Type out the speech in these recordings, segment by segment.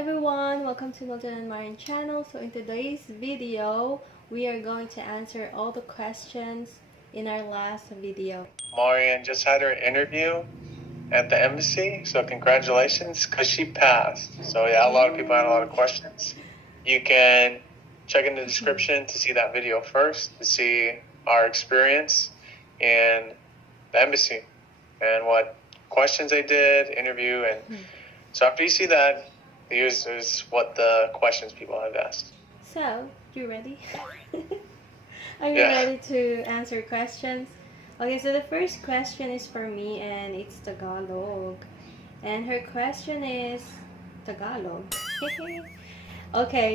everyone, welcome to Milton Mariane channel. So in today's video, we are going to answer all the questions in our last video. Mariane just had her interview at the embassy, so congratulations, because she passed. So yeah, a lot of people had a lot of questions. You can check in the description to see that video first, to see our experience in the embassy and what questions they did, interview, and so after you see that, here's what the questions people have asked. So, you ready? Are you ready to answer questions? Okay, so the first question is for me and it's Tagalog. And her question is Tagalog. Okay,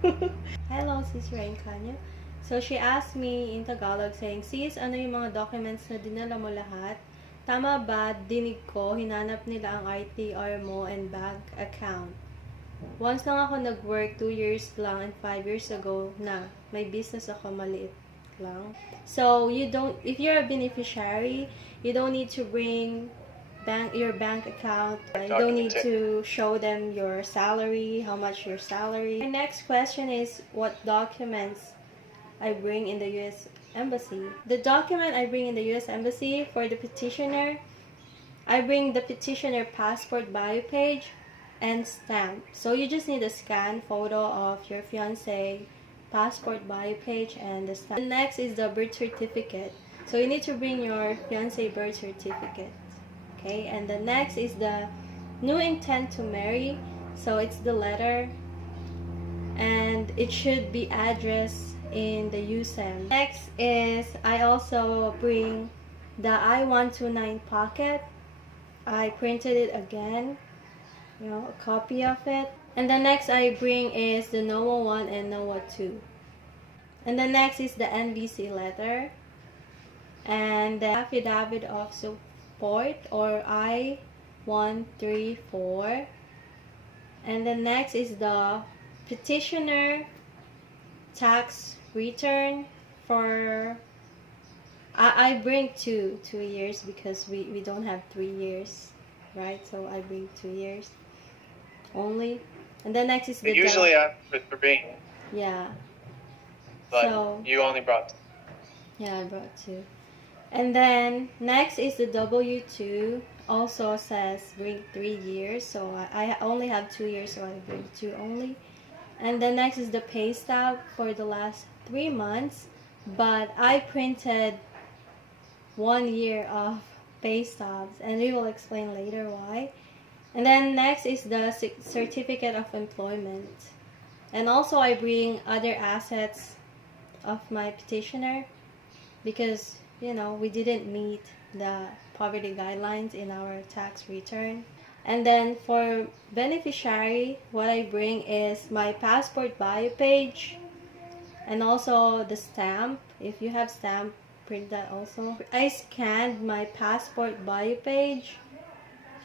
so hello, Sis Rain Kanya. So she asked me in Tagalog saying, Sis, ano yung mga documents na dinala mo lahat? Tama ba, dinig ko, hinanap nila ang RTR mo and bank account? Once lang ako nag-work, 2 years lang and 5 years ago na may business ako, maliit lang. So, if you're a beneficiary, you don't need to bring your bank account. You don't need to show them your salary, how much your salary. My next question is what documents I bring in the U.S. Embassy. The document I bring in the U.S. Embassy for the petitioner, I bring the petitioner passport bio page and stamp. So you just need a scanned photo of your fiancé, passport bio page, and the stamp. The next is the birth certificate. So you need to bring your fiancé birth certificate. Okay, and the next is the new intent to marry. So it's the letter, and it should be addressed in the USEM. Next is I also bring the I-129 pocket. I printed it again, a copy of it. And the next I bring is the NOAA 1 and NOAA 2. And the next is the NVC letter and the affidavit of support or I-134. And the next is the petitioner tax return for I bring two years because we don't have 3 years, right? So I bring 2 years only. And then next is the usually ask for being. Yeah. But so you only brought 2. Yeah, I brought 2. And then next is the W2. Also says bring 3 years, so I only have 2 years, so I bring 2 only. And then next is the pay stub for the last 3 months, but I printed 1 year of pay stubs, and we will explain later why. And then next is the certificate of employment. And also I bring other assets of my petitioner because, we didn't meet the poverty guidelines in our tax return. And then for beneficiary, what I bring is my passport bio page and also the stamp. If you have stamp, print that also. I scanned my passport bio page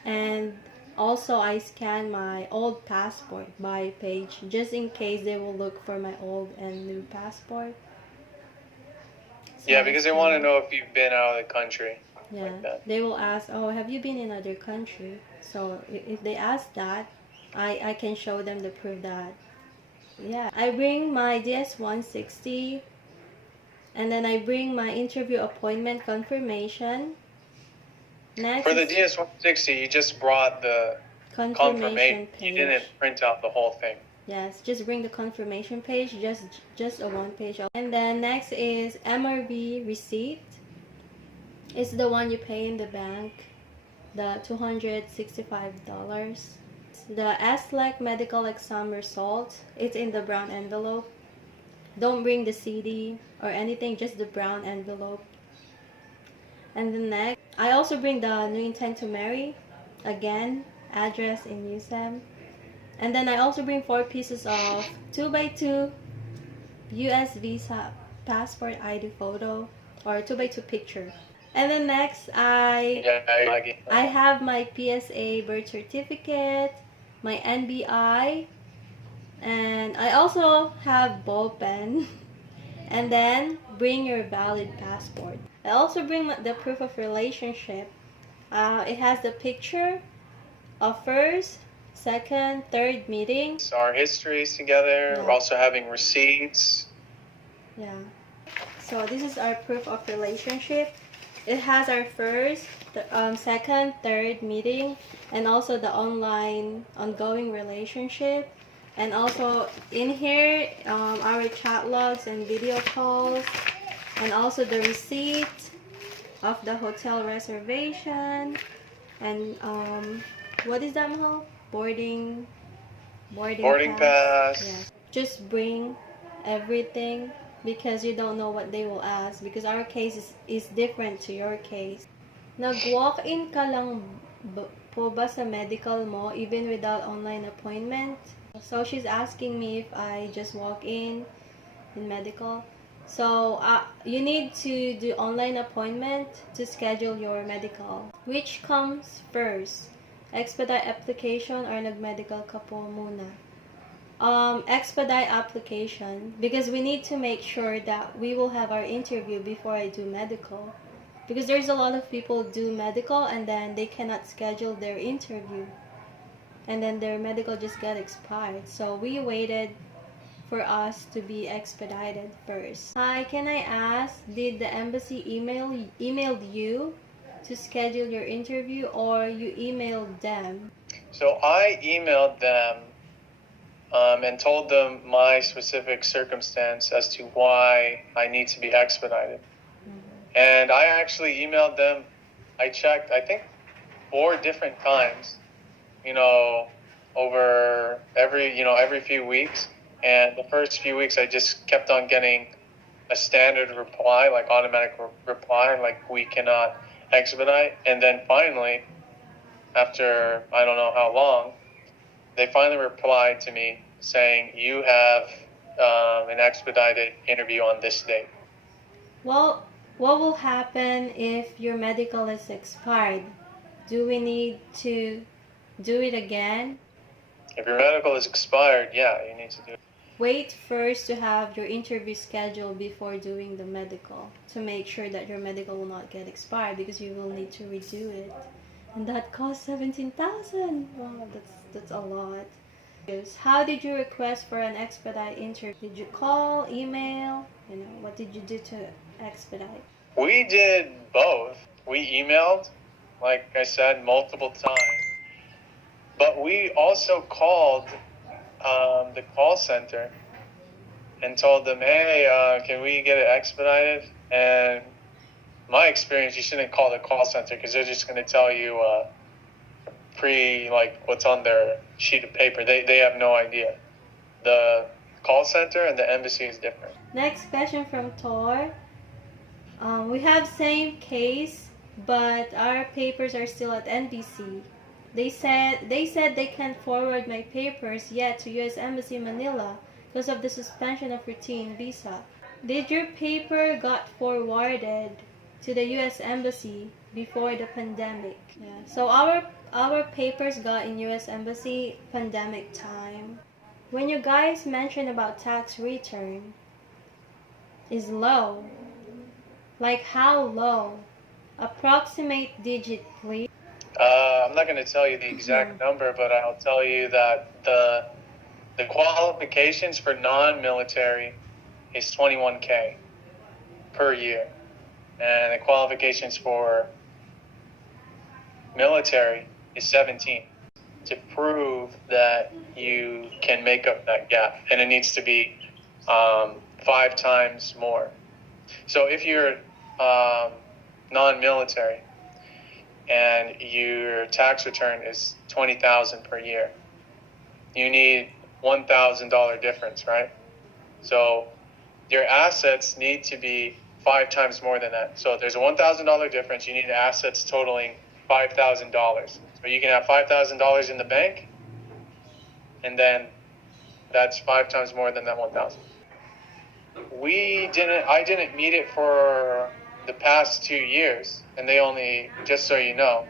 and also I scanned my old passport bio page just in case they will look for my old and new passport. So yeah, because they want to know if you've been out of the country. Yeah, like they will ask, oh, have you been in other country? So if they ask that, I can show them the proof that, yeah. I bring my DS-160, and then I bring my interview appointment confirmation. Next for the DS-160, you just brought the confirmation page. You didn't print out the whole thing. Yes, just bring the confirmation page, just a 1 page. And then next is MRB receipt. It's the one you pay in the bank, the $265. The SLEC medical exam result, it's in the brown envelope. Don't bring the CD or anything, just the brown envelope. And the next, I also bring the new intent to marry, again, address in USEM. And then I also bring 4 pieces of 2x2 US Visa passport ID photo or 2x2 picture. And then next, I have my PSA birth certificate, my NBI, and I also have ball pen. And then bring your valid passport. I also bring the proof of relationship. It has the picture of first, second, third meeting. Our histories together. Yeah. We're also having receipts. Yeah. So this is our proof of relationship. It has our first, second, third meeting, and also the online ongoing relationship. And also in here, our chat logs and video calls, and also the receipt of the hotel reservation, and what is that, Mahal? Boarding pass. Yes. Just bring everything, because you don't know what they will ask, because our case is different to your case. Nag-walk-in ka lang po ba sa medical mo even without online appointment? So she's asking me if I just walk in medical. So you need to do online appointment to schedule your medical. Which comes first? Expedite application or nag-medical ka po muna? Expedite application, because we need to make sure that we will have our interview before I do medical, because there's a lot of people do medical and then they cannot schedule their interview, and then their medical just got expired. So we waited for us to be expedited first. Hi, can I ask, did the embassy emailed you to schedule your interview, or you emailed them? So I emailed them and told them my specific circumstance as to why I need to be expedited. And I actually emailed them. I checked, I think, 4 different times, over every few weeks. And the first few weeks, I just kept on getting a standard reply, like automatic reply, like we cannot expedite. And then finally, after I don't know how long, they finally replied to me saying, you have an expedited interview on this date. Well, what will happen if your medical is expired? Do we need to do it again? If your medical is expired, yeah, you need to do it. Wait first to have your interview scheduled before doing the medical, to make sure that your medical will not get expired, because you will need to redo it. And that costs 17,000. Wow, that's a lot. How did you request for an expedite interview? Did you call, email? What did you do to expedite? We did both. We emailed, like I said, multiple times. But we also called the call center and told them, hey, can we get it expedited? And my experience, you shouldn't call the call center, because they're just going to tell you what's on their sheet of paper. They have no idea. The call center and the embassy is different. Next question from Tor. We have same case, but our papers are still at NBC. They said they can't forward my papers yet to U.S. Embassy Manila because of the suspension of routine visa. Did your paper got forwarded to the U.S. Embassy before the pandemic? Yeah. So our papers got in U.S. Embassy pandemic time. When you guys mentioned about tax return is low, like how low? Approximate digit, please. I'm not going to tell you the exact number, but I'll tell you that the qualifications for non-military is $21K per year, and the qualifications for military is $17, to prove that you can make up that gap, and it needs to be 5 times more. So if you're non-military and your tax return is $20,000 per year, you need $1,000 difference, right? So your assets need to be 5 times more than that. So if there's a $1,000 difference, you need assets totaling $5,000. So you can have $5,000 in the bank, and then that's 5 times more than that 1,000. I didn't meet it for the past 2 years, and they only, just so you know.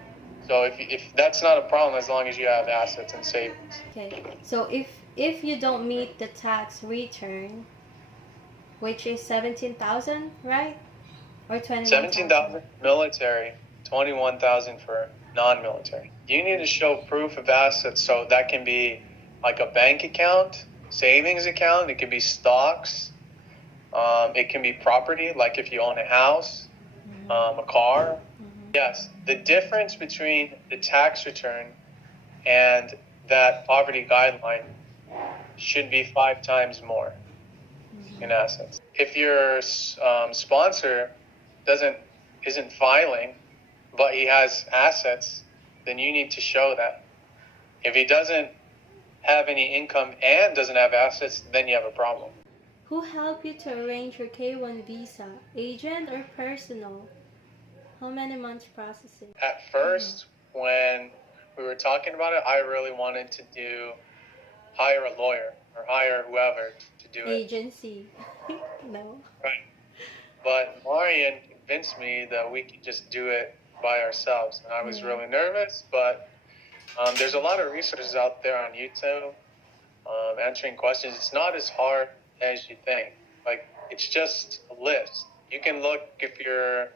So if that's not a problem, as long as you have assets and savings. Okay, so if you don't meet the tax return, which is 17,000, right? Or 21,000? 17,000 military, 21,000 for non-military. You need to show proof of assets, so that can be like a bank account, savings account, it can be stocks, it can be property, like if you own a house, a car. Yes, the difference between the tax return and that poverty guideline should be 5 times more in assets. If your sponsor isn't filing, but he has assets, then you need to show that. If he doesn't have any income and doesn't have assets, then you have a problem. Who helped you to arrange your K1 visa? Agent or personal? How many months processing? At first, when we were talking about it, I really wanted to hire a lawyer or hire whoever to do it. Agency. No. Right. But Mariane convinced me that we could just do it by ourselves. And I was really nervous, but there's a lot of resources out there on YouTube answering questions. It's not as hard as you think. Like, it's just a list. You can look, if you're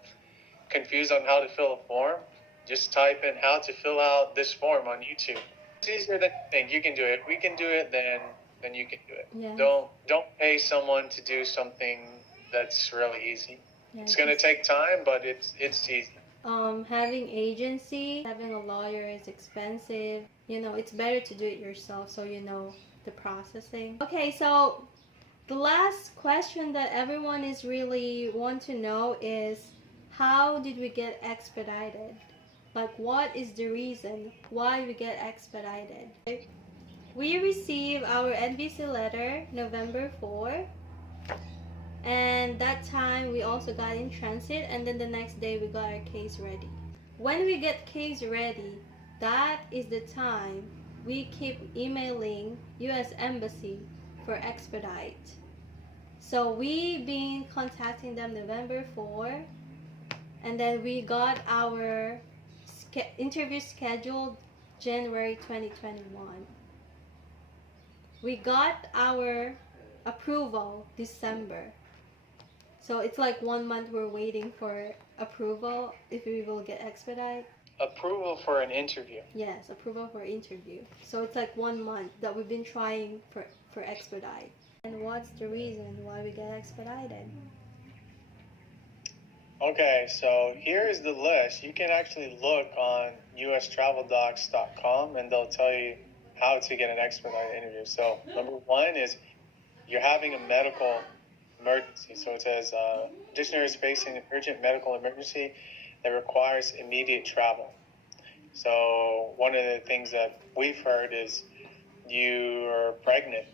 confused on how to fill a form, just type in how to fill out this form on YouTube. It's easier than you think. You can do it. If we can do it, then you can do it. Yeah. Don't pay someone to do something that's really easy. Yeah, it's gonna take time, but it's easy. Having agency, having a lawyer is expensive. You know, it's better to do it yourself, so you know the processing. Okay, so the last question that everyone is really want to know is, how did we get expedited? Like, what is the reason why we get expedited? We received our NVC letter November 4, and that time we also got in transit, and then the next day we got our case ready. When we get case ready, that is the time we keep emailing US Embassy for expedite. So we been contacting them November 4, and then we got our interview scheduled January 2021. We got our approval December. So it's like 1 month we're waiting for approval if we will get expedite. Approval for an interview. Yes, approval for interview. So it's like 1 month that we've been trying for expedite. And what's the reason why we get expedited? Okay, so here's the list. You can actually look on ustraveldocs.com and they'll tell you how to get an expedited interview. So number 1 is you're having a medical emergency. So it says petitioner is facing an urgent medical emergency that requires immediate travel. So one of the things that we've heard is you're pregnant,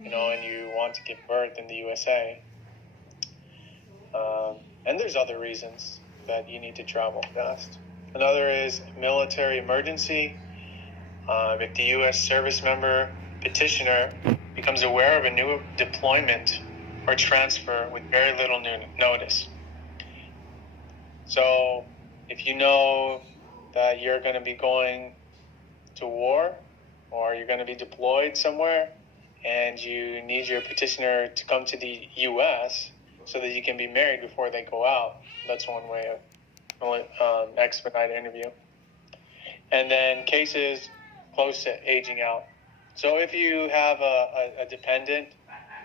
you know, and you want to give birth in the USA. And there's other reasons that you need to travel fast. Another is military emergency. If the U.S. service member petitioner becomes aware of a new deployment or transfer with very little notice. So if you know that you're going to be going to war or you're going to be deployed somewhere and you need your petitioner to come to the U.S., so that you can be married before they go out. That's one way of expedite interview. And then cases close to aging out. So if you have a dependent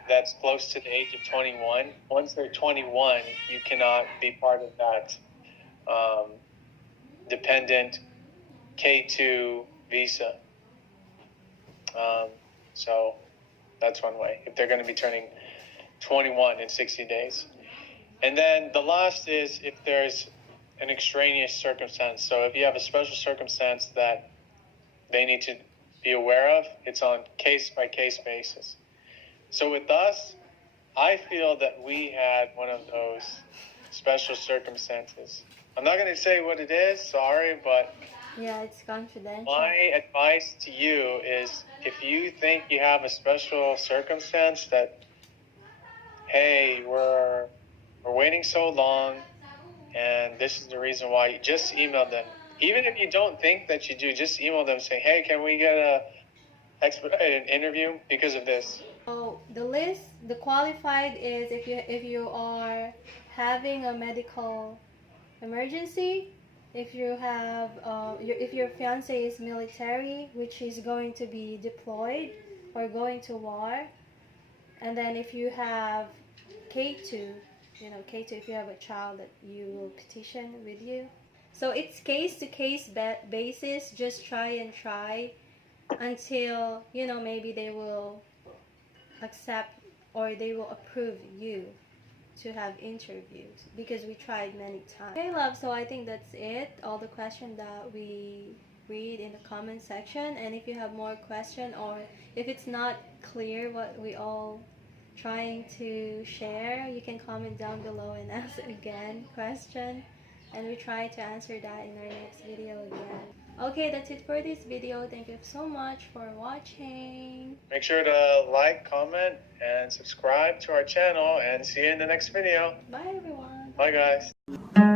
that's close to the age of 21, once they're 21, you cannot be part of that dependent K2 visa. So that's one way, if they're going to be turning 21 in 60 days. And then the last is if there's an extraneous circumstance. So if you have a special circumstance that they need to be aware of, it's on case-by-case basis. So with us, I feel that we had one of those special circumstances. I'm not going to say what it is, sorry, but yeah, it's confidential. My advice to you is, if you think you have a special circumstance that, hey, we're waiting so long, and this is the reason why, you just email them. Even if you don't think that you do, just email them saying, hey, can we get a expedited interview because of this? So the list, the qualified is if you are having a medical emergency, if you have if your fiance is military, which is going to be deployed or going to war, and then if you have K2, K2, if you have a child that you will petition with you. So it's case to case basis. Just try and try until maybe they will accept or they will approve you to have interviews, because we tried many times. Okay, love, so I think that's it, all the questions that we read in the comment section. And if you have more question, or if it's not clear what we all trying to share, you can comment down below and ask again question, and we try to answer that in our next video again. Okay, that's it for this video. Thank you so much for watching. Make sure to like, comment, and subscribe to our channel, and see you in the next video. Bye everyone. Bye guys.